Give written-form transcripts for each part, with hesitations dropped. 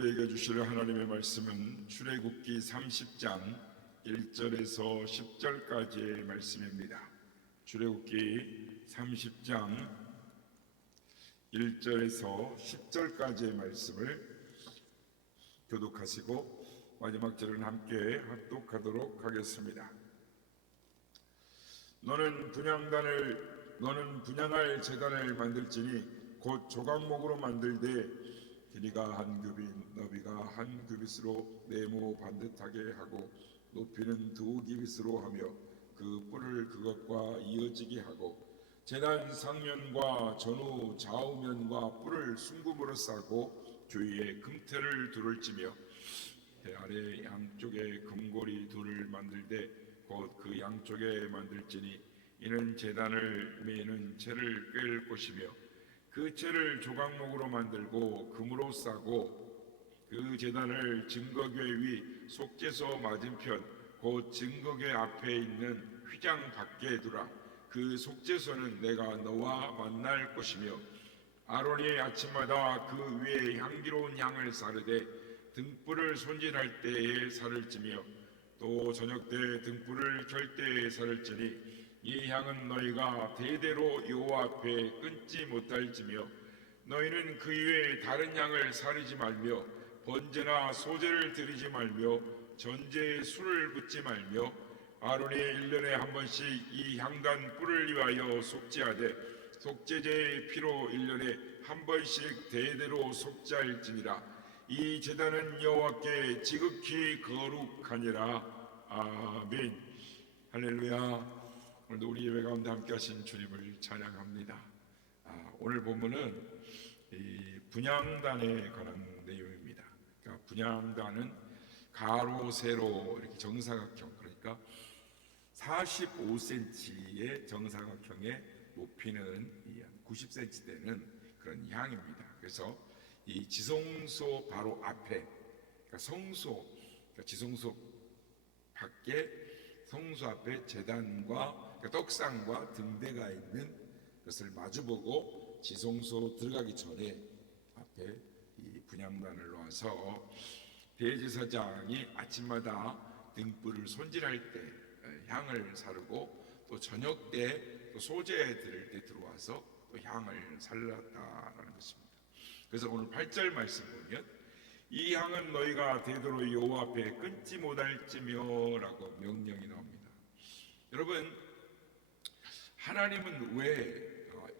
우리에게 주실 하나님의 말씀은 출애굽기 30장 1절에서 10절까지의 말씀입니다. 출애굽기 30장 1절에서 10절까지의 말씀을 교독하시고 마지막 절은 함께 합독하도록 하겠습니다. 너는 분향할 제단을 만들지니 곧 조각목으로 만들되 길이가 한 규빗, 너비가 한 규빗으로 네모 반듯하게 하고 높이는 두 규빗으로 하며 그 뿔을 그것과 이어지게 하고 제단 상면과 전후 좌우면과 뿔을 순금으로 싸고 주위에 금테를 둘을 찌며 배 아래 양쪽에 금고리 둘을 만들되 곧 그 양쪽에 만들지니 이는 제단을 매는 채를 꿰을 것이며 그 채를 조각목으로 만들고 금으로 싸고 그 제단을 증거궤 위 속죄소 맞은편 곧 증거궤 앞에 있는 휘장 밖에 두라. 그 속죄소는 내가 너와 만날 것이며 아론이 아침마다 그 위에 향기로운 향을 사르되 등불을 손질할 때에 살을 찌며 또 저녁 때 등불을 켤 때에 살을 찌니 이 향은 너희가 대대로 여호와 앞에 끊지 못할지며 너희는 그 이외에 다른 향을 사르지 말며 번제나 소제를 드리지 말며 전제에 술을 붓지 말며 아론이 1년에 한 번씩 이 향단 뿔을 위하여 속죄하되 속죄제의 피로 1년에 한 번씩 대대로 속죄할지니라. 이 제단은 여호와께 지극히 거룩하니라. 아멘. 할렐루야. 오늘도 우리 예배 가운데 함께 하신 주님을 찬양합니다. 오늘 본문은 이 분향단에 관한 내용입니다. 그러니까 분향단은 가로 세로 이렇게 정사각형, 그러니까 45cm의 정사각형의 높이는 90cm 되는 그런 향입니다. 그래서 이 지성소 바로 앞에, 그러니까 성소, 그러니까 지성소 밖에 성소 앞에 제단과 떡상과 등대가 있는 것을 마주보고 지성소 들어가기 전에 앞에 이 분향단을 놓아서 대제사장이 아침마다 등불을 손질할 때 향을 사르고 또 저녁 때 또 소제 드릴 때 들어와서 또 향을 살랐다라는 것입니다. 그래서 오늘 8절 말씀 보면 이 향은 너희가 되도록 여호와 앞에 끊지 못할지며 라고 명령이 나옵니다. 여러분, 하나님은 왜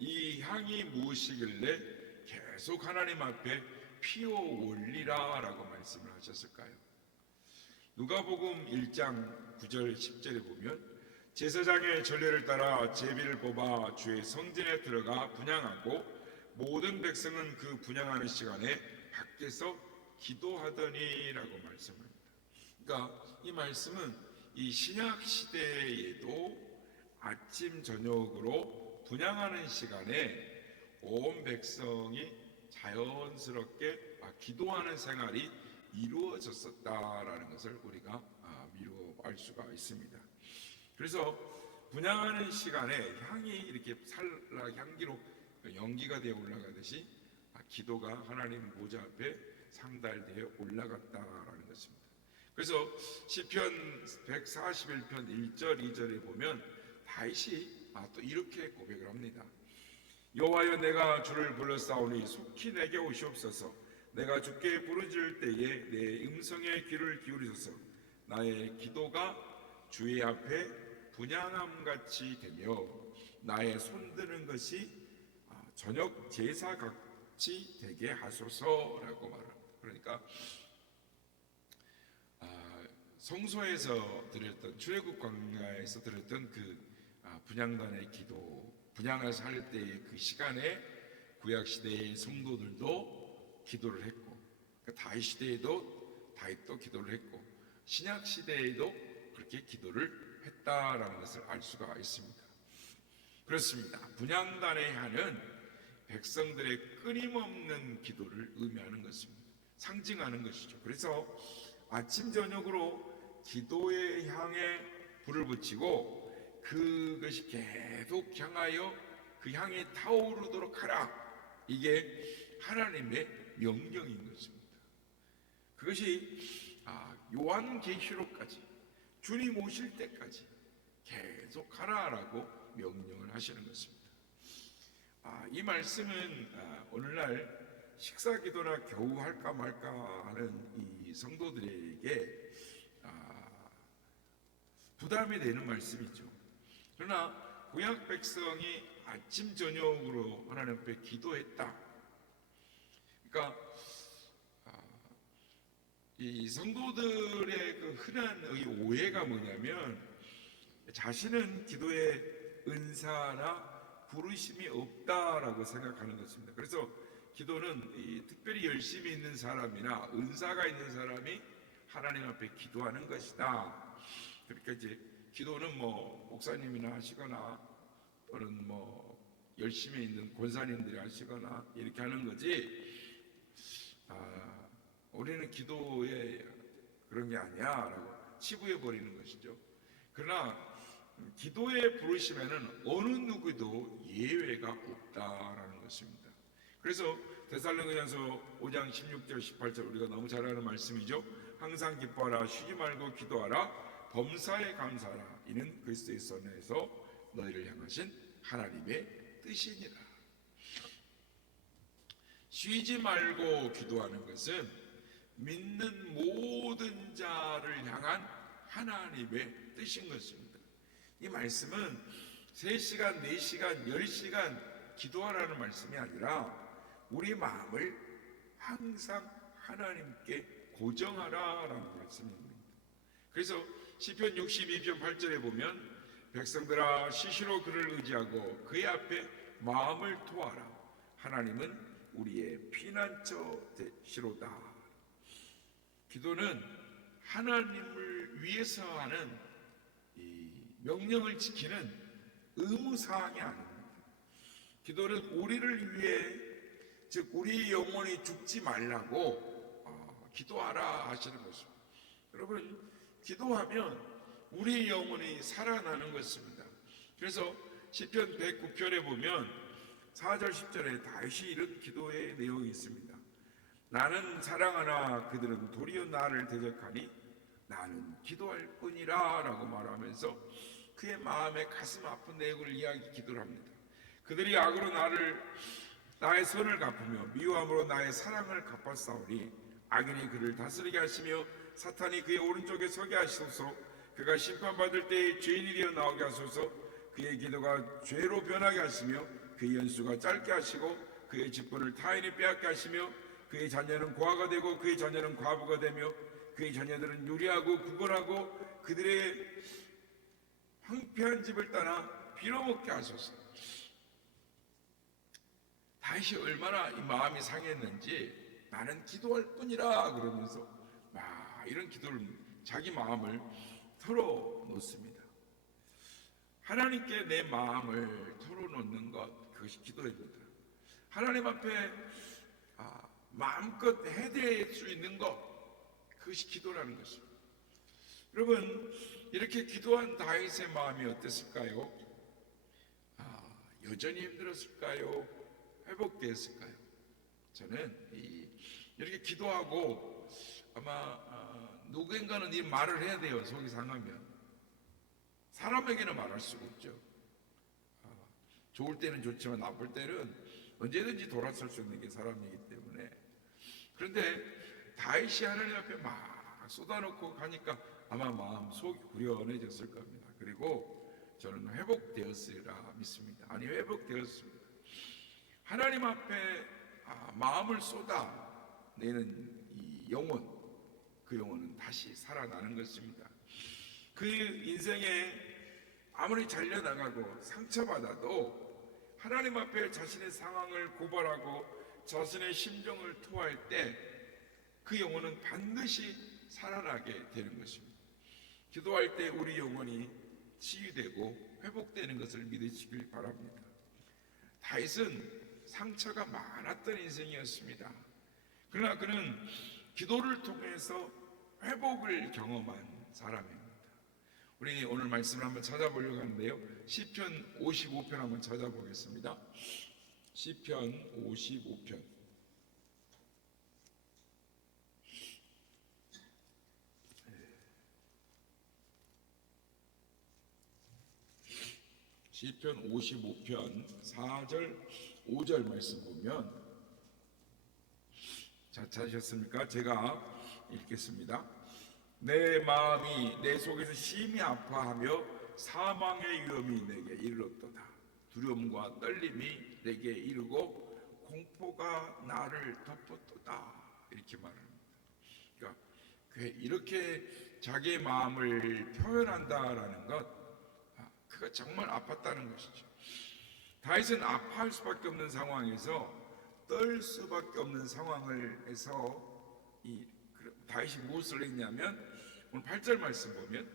이 향이 무엇이길래 계속 하나님 앞에 피어올리라 라고 말씀을 하셨을까요? 누가복음 1장 9절 10절에 보면 제사장의 전례를 따라 제비를 뽑아 주의 성전에 들어가 분향하고 모든 백성은 그 분향하는 시간에 밖에서 기도하더니라고 말씀합니다. 그러니까 이 말씀은 이 신약 시대에도 아침 저녁으로 분향하는 시간에 온 백성이 자연스럽게 기도하는 생활이 이루어졌었다라는 것을 우리가 미루어 알 수가 있습니다. 그래서 분향하는 시간에 향이 이렇게 향기로 연기가 되어 올라가듯이 기도가 하나님 보좌 앞에 상달되어 올라갔다라는 것입니다. 그래서 시편 141편 1절 2절에 보면 다윗이 또 이렇게 고백을 합니다. 여호와여, 내가 주를 불렀사오니 속히 내게 오시옵소서. 내가 주께 부르짖을 때에 내 음성에 귀를 기울이소서. 나의 기도가 주의 앞에 분향함같이 되며 나의 손드는 것이 저녁 제사같이 되게 하소서라고 말합니다. 그러니까 성소에서 드렸던 출애굽 광야에서 드렸던 그 분향단의 기도, 분향을 살 때의 그 시간에 구약 시대의 성도들도 기도를 했고, 그러니까 다윗 시대에도 다윗도 기도를 했고, 신약 시대에도 그렇게 기도를 했다라는 것을 알 수가 있습니다. 그렇습니다. 분향단의 향은 백성들의 끊임없는 기도를 의미하는 것입니다. 상징하는 것이죠. 그래서 아침 저녁으로 기도의 향에 불을 붙이고 그것이 계속 향하여 그 향이 타오르도록 하라. 이게 하나님의 명령인 것입니다. 그것이 요한계시록까지 주님 오실 때까지 계속 하라라고 명령을 하시는 것입니다. 이 말씀은 오늘날 식사기도나 겨우 할까 말까 하는 이 성도들에게 부담이 되는 말씀이죠. 그러나 구약 백성이 아침 저녁으로 하나님 앞에 기도했다. 그러니까 이 성도들의 그 흔한 오해가 뭐냐면 자신은 기도에 은사나 부르심이 없다라고 생각하는 것입니다. 그래서 기도는 특별히 열심히 있는 사람이나 은사가 있는 사람이 하나님 앞에 기도하는 것이다. 그러니까 이제 기도는 뭐 목사님이나 하시거나 또는 뭐 열심히 있는 권사님들이 하시거나 이렇게 하는 거지. 우리는 기도에 그런 게 아니야라고 치부해 버리는 것이죠. 그러나 기도의 부르심에는 어느 누구도 예외가 없다라는 것입니다. 그래서 데살로니가서 5장 16절 18절 우리가 너무 잘 아는 말씀이죠. 항상 기뻐하라, 쉬지 말고 기도하라, 범사에 감사하라, 이는 그리스도의 선에서 너희를 향하신 하나님의 뜻이니라. 쉬지 말고 기도하는 것은 믿는 모든 자를 향한 하나님의 뜻인 것입니다. 이 말씀은 3시간, 4시간, 10시간 기도하라는 말씀이 아니라 우리 마음을 항상 하나님께 고정하라라는 말씀입니다. 그래서 시편 62편 8절에 보면 백성들아 시시로 그를 의지하고 그의 앞에 마음을 토하라. 하나님은 우리의 피난처 되시로다. 기도는 하나님을 위해서 하는 이 명령을 지키는 의무사항이 아닙니다. 기도는 우리를 위해, 즉 우리 영혼이 죽지 말라고 기도하라 하시는 것입니다. 여러분, 기도하면 우리 영혼이 살아나는 것입니다. 그래서 시편 109편에 보면 4절 10절에 다시 이런 기도의 내용이 있습니다. 나는 사랑하나 그들은 도리어 나를 대적하니 나는 기도할 뿐이라 라고 말하면서 그의 마음에 가슴 아픈 내용을 기도를 합니다. 그들이 악으로 나의 선을 갚으며 미워함으로 나의 사랑을 갚았사오니 악인이 그를 다스리게 하시며 사탄이 그의 오른쪽에 서게 하소서. 그가 심판받을 때에 죄인이 되어 나오게 하소서. 그의 기도가 죄로 변하게 하시며 그의 연수가 짧게 하시고 그의 직분을 타인이 빼앗게 하시며 그의 자녀는 고아가 되고 그의 자녀는 과부가 되며 그의 자녀들은 유리하고 구걸하고 그들의 황폐한 집을 떠나 빌어먹게 하소서. 다시 얼마나 이 마음이 상했는지 나는 기도할 뿐이라 그러면서 막 이런 기도를 자기 마음을 털어놓습니다. 하나님께 내 마음을 털어놓는 것, 그것이 기도입니다. 하나님 앞에 마음껏 해댈 수 있는 것, 그것이 기도라는 것입니다. 여러분, 이렇게 기도한 다윗의 마음이 어땠을까요? 여전히 힘들었을까요? 회복되었을까요? 저는 이렇게 기도하고 아마 누군가는 이 말을 해야 돼요. 속이 상하면 사람에게는 말할 수가 없죠. 좋을 때는 좋지만 나쁠 때는 언제든지 돌아설 수 있는 게 사람이기 때문에. 그런데 다윗이 하나님 앞에 막 쏟아놓고 가니까 아마 마음 속이 후련해졌을 겁니다. 그리고 저는 회복되었으리라 믿습니다. 아니, 회복되었습니다. 하나님 앞에 마음을 쏟아내는 이 영혼, 그 영혼은 다시 살아나는 것입니다. 그 인생에 아무리 잘려나가고 상처받아도 하나님 앞에 자신의 상황을 고발하고 자신의 심정을 토할 때 그 영혼은 반드시 살아나게 되는 것입니다. 기도할 때 우리 영혼이 치유되고 회복되는 것을 믿으시길 바랍니다. 다윗은 상처가 많았던 인생이었습니다. 그러나 그는 기도를 통해서 회복을 경험한 사람입니다. 우리 오늘 말씀을 한번 찾아보려고 하는데요. 시편 55편 한번 찾아보겠습니다. 시편 55편 시편 55편 4절 5절 말씀 보면, 자, 찾으셨습니까? 제가 읽겠습니다. 내 마음이 내 속에서 심히 아파하며 사망의 위험이 내게 이르렀도다. 두려움과 떨림이 내게 이르고 공포가 나를 덮었도다. 이렇게 말합니다. 그러니까 이렇게 자기의 마음을 표현한다라는 것, 그가 정말 아팠다는 것이죠. 다윗은 아파할 수밖에 없는 상황에서 떨 수밖에 없는 상황을 해서 다윗이 무엇을 했냐면, 오늘 8절 말씀 보면,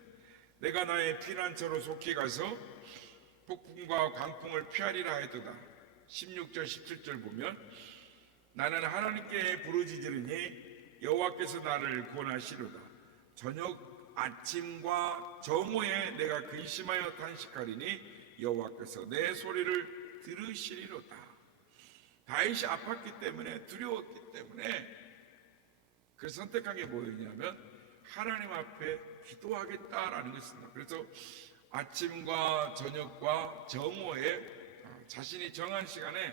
내가 나의 피난처로 속히 가서 폭풍과 광풍을 피하리라 하였도다. 16절 17절 보면, 나는 하나님께 부르짖으리니 여호와께서 나를 구원하시리로다. 저녁 아침과 정오에 내가 근심하여 탄식하리니 여호와께서 내 소리를 들으시리로다. 다윗이 아팠기 때문에, 두려웠기 때문에 그 선택한 게 뭐였냐면 하나님 앞에 기도하겠다라는 것입니다. 그래서 아침과 저녁과 정오에 자신이 정한 시간에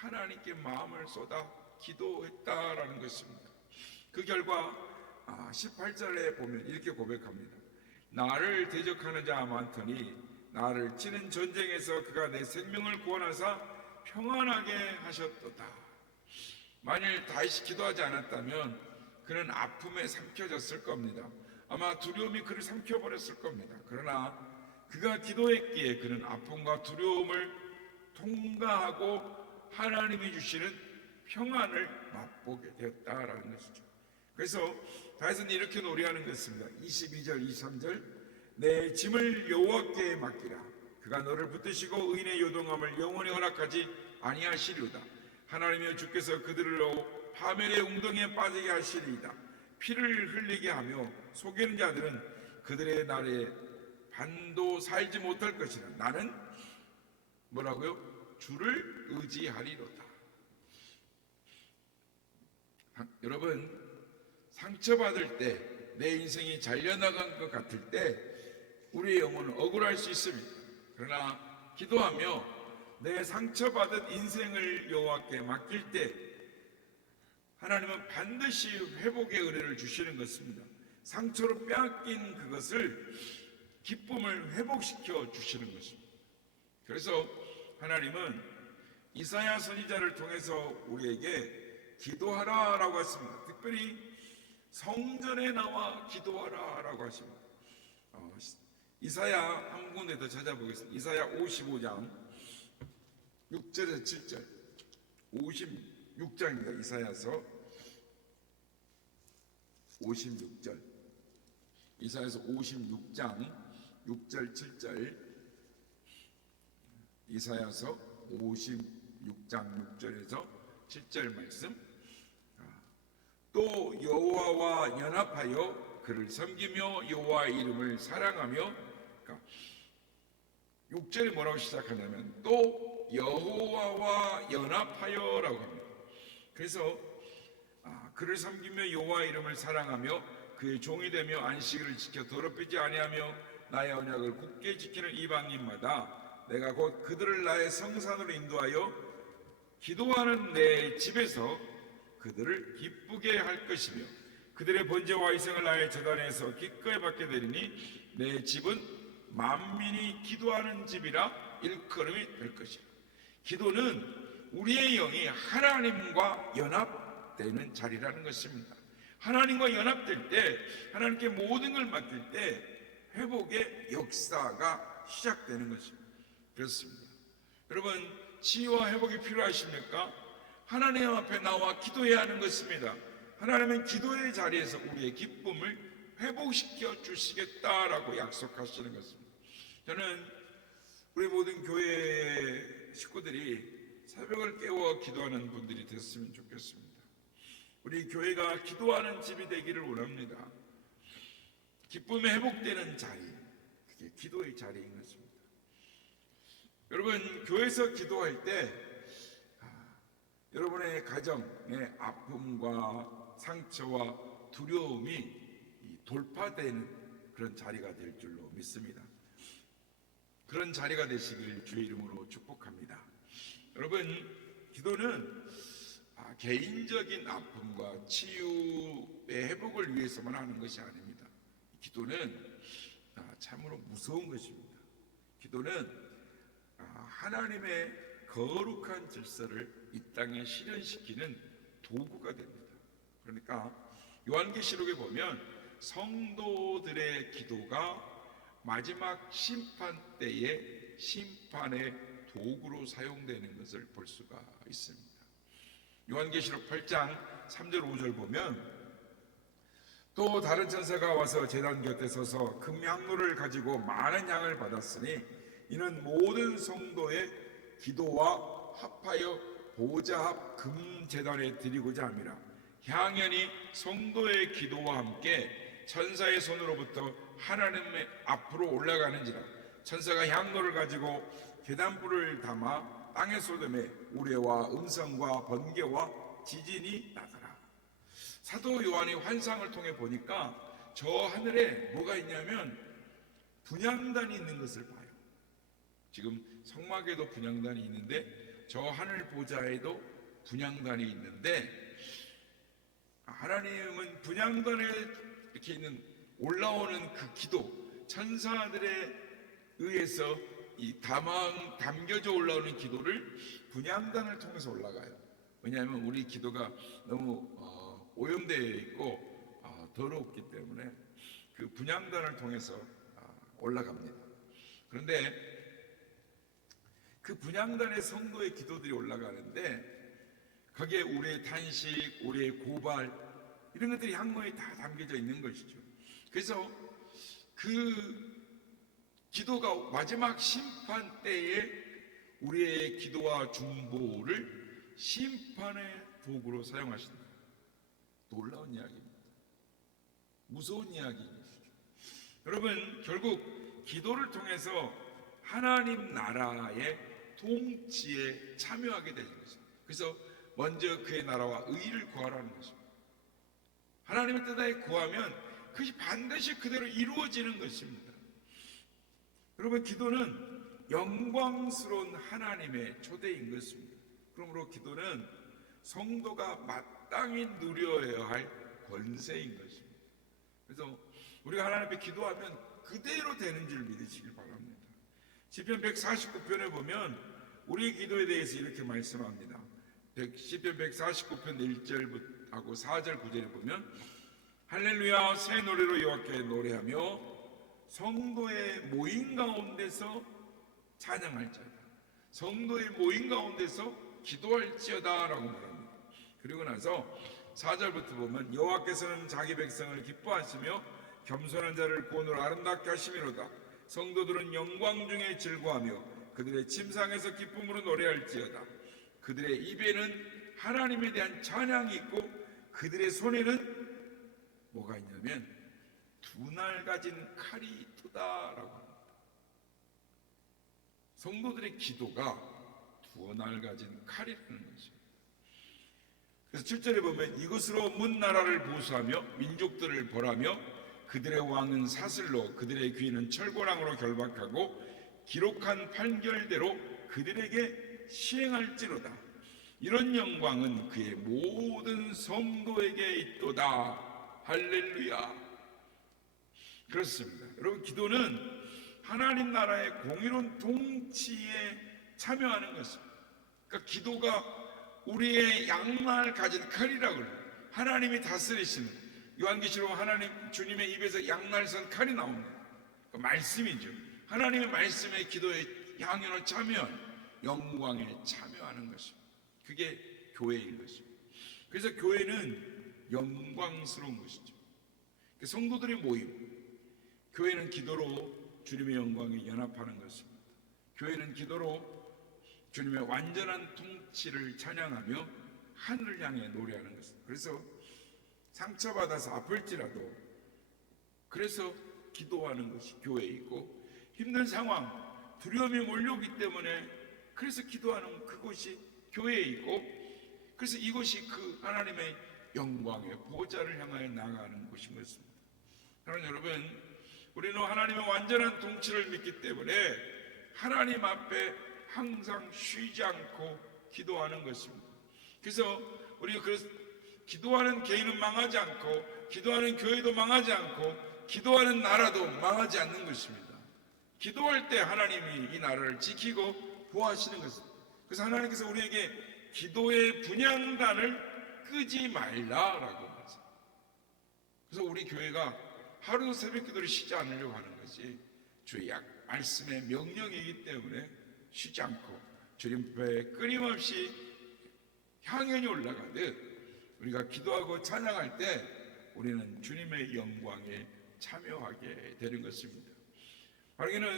하나님께 마음을 쏟아 기도했다라는 것입니다. 그 결과 18절에 보면 이렇게 고백합니다. 나를 대적하는 자 많더니 나를 치는 전쟁에서 그가 내 생명을 구원하사 평안하게 하셨도다. 만일 다윗이 기도하지 않았다면 그는 아픔에 삼켜졌을 겁니다. 아마 두려움이 그를 삼켜버렸을 겁니다. 그러나 그가 기도했기에 그는 아픔과 두려움을 통과하고 하나님이 주시는 평안을 맛보게 되었다라는 것이죠. 그래서 다윗은 이렇게 노래하는 것입니다. 22절 23절 내 짐을 여호와께 맡기라. 그가 너를 붙드시고 의인의 요동함을 영원히 허락하지 아니하시리로다. 하나님이여 주께서 그들로 하멜의 웅덩이에 빠지게 하시리이다. 피를 흘리게 하며 속이는 자들은 그들의 날에 반도 살지 못할 것이라. 나는 뭐라고요? 주를 의지하리로다. 여러분, 상처받을 때, 내 인생이 잘려나간 것 같을 때 우리의 영혼은 억울할 수 있습니다. 그러나 기도하며 내 상처받은 인생을 여호와께 맡길 때 하나님은 반드시 회복의 은혜를 주시는 것입니다. 상처로 빼앗긴 그것을 기쁨을 회복시켜 주시는 것입니다. 그래서 하나님은 이사야 선지자를 통해서 우리에게 기도하라라고 했습니다. 특별히 성전에 나와 기도하라라고 하십니다. 이사야 한 군데 더 찾아보겠습니다. 이사야 55장 6절에서 7절 56장입니다. 이사야서 56절 이사야서 56장 6절 7절 이사야서 56장 6절에서 7절 말씀. 또 여호와와 연합하여 그를 섬기며 여호와의 이름을 사랑하며, 6절이 뭐라고 시작하냐면 또 여호와와 연합하여라고 합니다. 그래서 그를 섬기며 여호와의 이름을 사랑하며 그의 종이 되며 안식일을 지켜 더럽히지 아니하며 나의 언약을 굳게 지키는 이방인마다 내가 곧 그들을 나의 성산으로 인도하여 기도하는 내 집에서 그들을 기쁘게 할 것이며 그들의 번제와 희생을 나의 제단에서 기꺼이 받게 되리니 내 집은 만민이 기도하는 집이라 일컬음이 될 것이라. 기도는 우리의 영이 하나님과 연합되는 자리라는 것입니다. 하나님과 연합될 때, 하나님께 모든 걸 맡길 때 회복의 역사가 시작되는 것입니다. 그렇습니다. 여러분, 치유와 회복이 필요하십니까? 하나님 앞에 나와 기도해야 하는 것입니다. 하나님은 기도의 자리에서 우리의 기쁨을 회복시켜 주시겠다라고 약속하시는 것입니다. 저는 우리 모든 교회 식구들이 새벽을 깨워 기도하는 분들이 됐으면 좋겠습니다. 우리 교회가 기도하는 집이 되기를 원합니다. 기쁨이 회복되는 자리, 그게 기도의 자리인 것입니다. 여러분, 교회에서 기도할 때 여러분의 가정의 아픔과 상처와 두려움이 돌파되는 그런 자리가 될 줄로 믿습니다. 그런 자리가 되시길 주의 이름으로 축복합니다. 여러분, 기도는 개인적인 아픔과 치유의 회복을 위해서만 하는 것이 아닙니다. 기도는 참으로 무서운 것입니다. 기도는 하나님의 거룩한 질서를 이 땅에 실현시키는 도구가 됩니다. 그러니까 요한계시록에 보면 성도들의 기도가 마지막 심판 때에 심판의 도구로 사용되는 것을 볼 수가 있습니다. 요한계시록 8장 3절 5절 보면 또 다른 천사가 와서 제단 곁에 서서 금향로를 가지고 많은 양을 받았으니 이는 모든 성도의 기도와 합하여 보좌 앞 금제단에 드리고자 함이라. 향연이 성도의 기도와 함께 천사의 손으로부터 하나님의 앞으로 올라가는지라. 천사가 향로를 가지고 계단불을 담아 땅에 쏟음에 우레와 음성과 번개와 지진이 나더라. 사도 요한이 환상을 통해 보니까 저 하늘에 뭐가 있냐면 분향단이 있는 것을 봐요. 지금 성막에도 분향단이 있는데 저 하늘 보좌에도 분향단이 있는데 하나님은 분향단에 이렇게 있는 올라오는 그 기도, 천사들에 의해서 이 담겨져 올라오는 기도를 분향단을 통해서 올라가요. 왜냐하면 우리 기도가 너무 오염되어 있고 더럽기 때문에 그 분향단을 통해서 올라갑니다. 그런데 그 분향단의 성도의 기도들이 올라가는데 거기에 우리의 탄식, 우리의 고발 이런 것들이 향로에 다 담겨져 있는 것이죠. 그래서 그 기도가 마지막 심판 때에 우리의 기도와 중보를 심판의 도구로 사용하신다. 놀라운 이야기입니다. 무서운 이야기입니다. 여러분, 결국 기도를 통해서 하나님 나라의 통치에 참여하게 되는 것입니다. 그래서 먼저 그의 나라와 의를 구하라는 것입니다. 하나님의 뜻에 구하면 그것이 반드시 그대로 이루어지는 것입니다. 여러분, 기도는 영광스러운 하나님의 초대인 것입니다. 그러므로 기도는 성도가 마땅히 누려야 할 권세인 것입니다. 그래서 우리가 하나님 앞에 기도하면 그대로 되는 줄 믿으시길 바랍니다. 시편 149편에 보면 우리의 기도에 대해서 이렇게 말씀합니다. 시편 149편 1절하고 4절 9절에 보면 할렐루야 새 노래로 여호와께 노래하며 성도의 모임 가운데서 찬양할지어다. 성도의 모임 가운데서 기도할지어다 라고 말합니다. 그리고 나서 4절부터 보면 여호와께서는 자기 백성을 기뻐하시며 겸손한 자를 구원으로 아름답게 하심이로다. 성도들은 영광 중에 즐거워하며 그들의 침상에서 기쁨으로 노래할지어다. 그들의 입에는 하나님에 대한 찬양이 있고 그들의 손에는 뭐가 있냐면 두 날 가진 칼이 있도다라고 합니다. 성도들의 기도가 두 날 가진 칼이라는 것입니다. 그래서 7절에 보면 이것으로 문 나라를 보수하며 민족들을 벌하며 그들의 왕은 사슬로 그들의 귀는 철고랑으로 결박하고 기록한 판결대로 그들에게 시행할지로다. 이런 영광은 그의 모든 성도에게 있도다. 할렐루야. 그렇습니다. 여러분, 기도는 하나님 나라의 공의로운 통치에 참여하는 것입니다. 그러니까 기도가 우리의 양말 가진 칼이라고 그래요. 하나님이 다스리시는 요한계시록 하나님 주님의 입에서 양날선 칼이 나옵니다. 그 말씀이죠. 하나님의 말씀에 기도에 향연을 참여하는 영광에 참여하는 것입니다. 그게 교회인 것입니다. 그래서 교회는 영광스러운 것이죠. 성도들의 모임, 교회는 기도로 주님의 영광에 연합하는 것입니다. 교회는 기도로 주님의 완전한 통치를 찬양하며 하늘을 향해 노래하는 것입니다. 그래서 상처받아서 아플지라도 그래서 기도하는 것이 교회이고, 힘든 상황, 두려움이 몰려오기 때문에 그래서 기도하는 그곳이 교회이고, 그래서 이곳이 그 하나님의 영광의 보좌를 향하여 나아가는 곳인 것입니다. 여러분, 우리는 하나님의 완전한 통치를 믿기 때문에 하나님 앞에 항상 쉬지 않고 기도하는 것입니다. 그래서 우리가 기도하는 개인은 망하지 않고, 기도하는 교회도 망하지 않고, 기도하는 나라도 망하지 않는 것입니다. 기도할 때 하나님이 이 나라를 지키고 보호하시는 것입니다. 그래서 하나님께서 우리에게 기도의 분향단을 끄지 말라라고 하죠. 그래서 우리 교회가 하루도 새벽 기도를 쉬지 않으려고 하는 것이 주의 말씀의 명령이기 때문에 쉬지 않고 주님 앞에 끊임없이 향연이 올라가듯 우리가 기도하고 찬양할 때 우리는 주님의 영광에 참여하게 되는 것입니다. 바르게는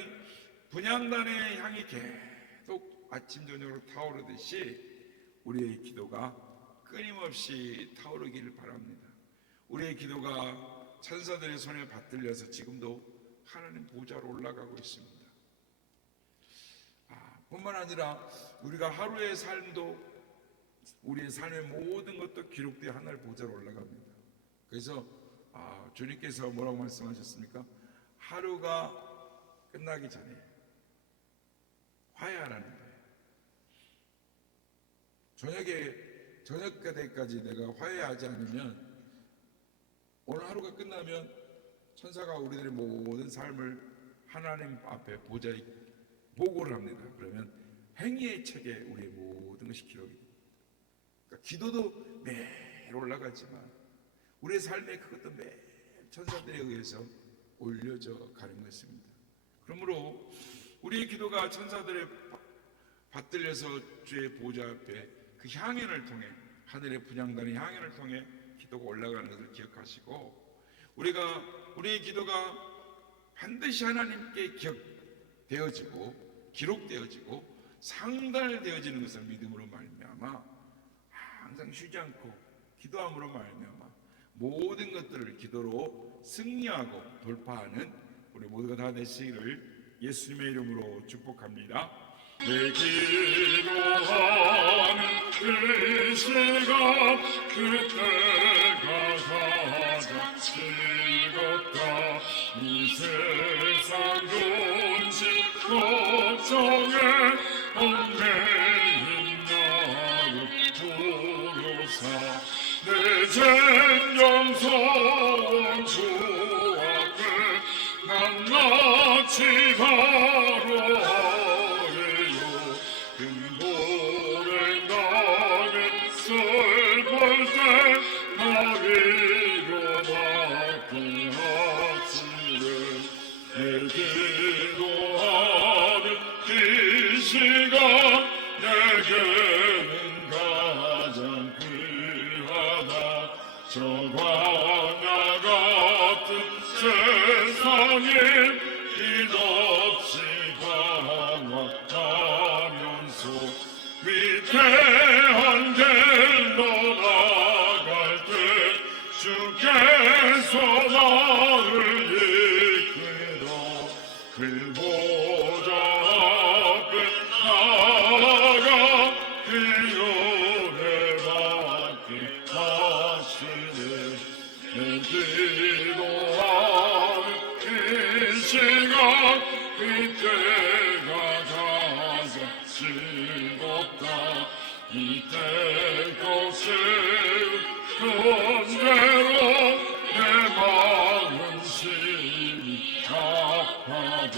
분향단의 향이 계속 아침 저녁으로 타오르듯이 우리의 기도가 끊임없이 타오르기를 바랍니다. 우리의 기도가 천사들의 손에 받들려서 지금도 하나님 보좌로 올라가고 있습니다. 뿐만 아니라 우리가 하루의 삶도, 우리의 삶의 모든 것도 기록되어 하나님 보좌로 올라갑니다. 그래서 주님께서 뭐라고 말씀하셨습니까? 하루가 끝나기 전에 화해하라는 거예요. 저녁 때까지 내가 화해하지 않으면, 오늘 하루가 끝나면 천사가 우리들의 모든 삶을 하나님 앞에 보좌에 보고를 합니다. 그러면 행위의 책에 우리의 모든 것이 기록이 됩니다. 그러니까 기도도 매일 올라가지만 우리의 삶에 그것도 매일 천사들에 의해서 올려져 가는 것입니다. 그러므로 우리의 기도가 천사들의 받들려서 주의 보좌 앞에 그 향연을 통해, 하늘의 분향단의 향연을 통해 기도가 올라가는 것을 기억하시고, 우리의 기도가 반드시 하나님께 기억되어지고 기록되어지고 상달되어지는 것을 믿음으로 말미암아 항상 쉬지 않고 기도함으로 말미암아 모든 것들을 기도로 승리하고 돌파하는 우리 모두가 다 되시기를 예수님의 이름으로 축복합니다. 내 기도하는 그 시간, 그때가 가장 즐겁다. 이 세상 근심 걱정에 얽매인 나를 부르사, 내젠 영성 주 앞에 낱낱이 바로하리요. 근본의 나는 슬플 때 나리로 받게 하시네. 내 기도하는 이 시간, 내게는 가장 귀하다. 저 광야 같은 세상에 빛없이 방황하면서 위태한 길로 나갈 때 주께서 나를 이끌어 그 보좌 앞에 나아가 그 은혜 받게 하시네. 내 기도하는 이 시간, 그때가 가장 즐겁다. 이때껏 세운 은혜로 내 마음 심히 아파도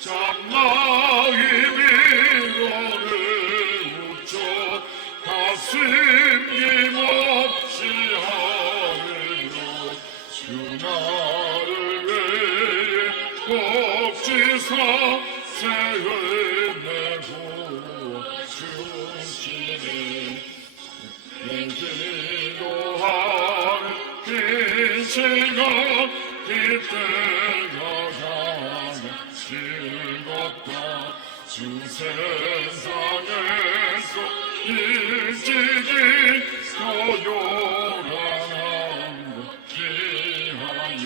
장마의 위로를 웃죠. 가슴 힘없이 하늘로 주 나를 위해 복지사 새 은혜 부어주시네. 내 기도하는 이 시간, 그때가 가장 즐겁다. 주 세상에서 일찍이 더 요란한 것 피하여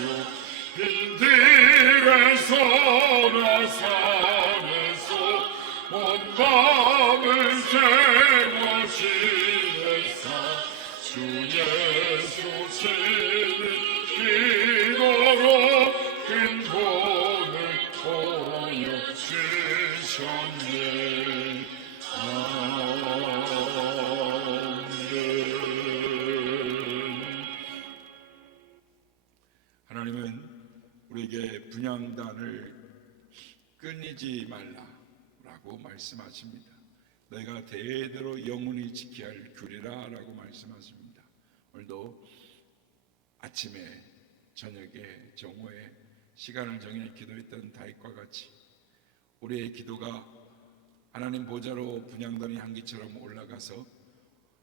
빈들에서나 산에서 온 밤을 채워 지내사 주 예수 치는 기도로 근본을 보여주셔. 우리에게 분향단을 끊이지 말라라고 말씀하십니다. 너희가 대대로 영원히 지켜야 할 규례라 라고 말씀하십니다. 오늘도 아침에 저녁에 정오에 시간을 정해 기도했던 다윗과 같이 우리의 기도가 하나님 보좌로 분향단의 향기처럼 올라가서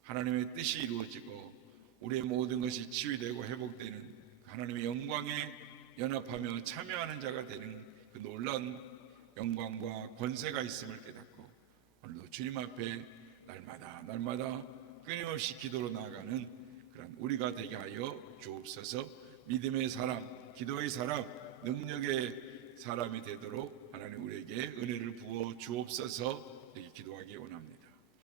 하나님의 뜻이 이루어지고 우리의 모든 것이 치유되고 회복되는 하나님의 영광에 연합하며 참여하는 자가 되는 그 놀라운 영광과 권세가 있음을 깨닫고 오늘도 주님 앞에 날마다 끊임없이 기도로 나아가는 그런 우리가 되게 하여 주옵소서. 믿음의 사람, 기도의 사람, 능력의 사람이 되도록 하나님 우리에게 은혜를 부어 주옵소서. 이렇게 기도하기 원합니다.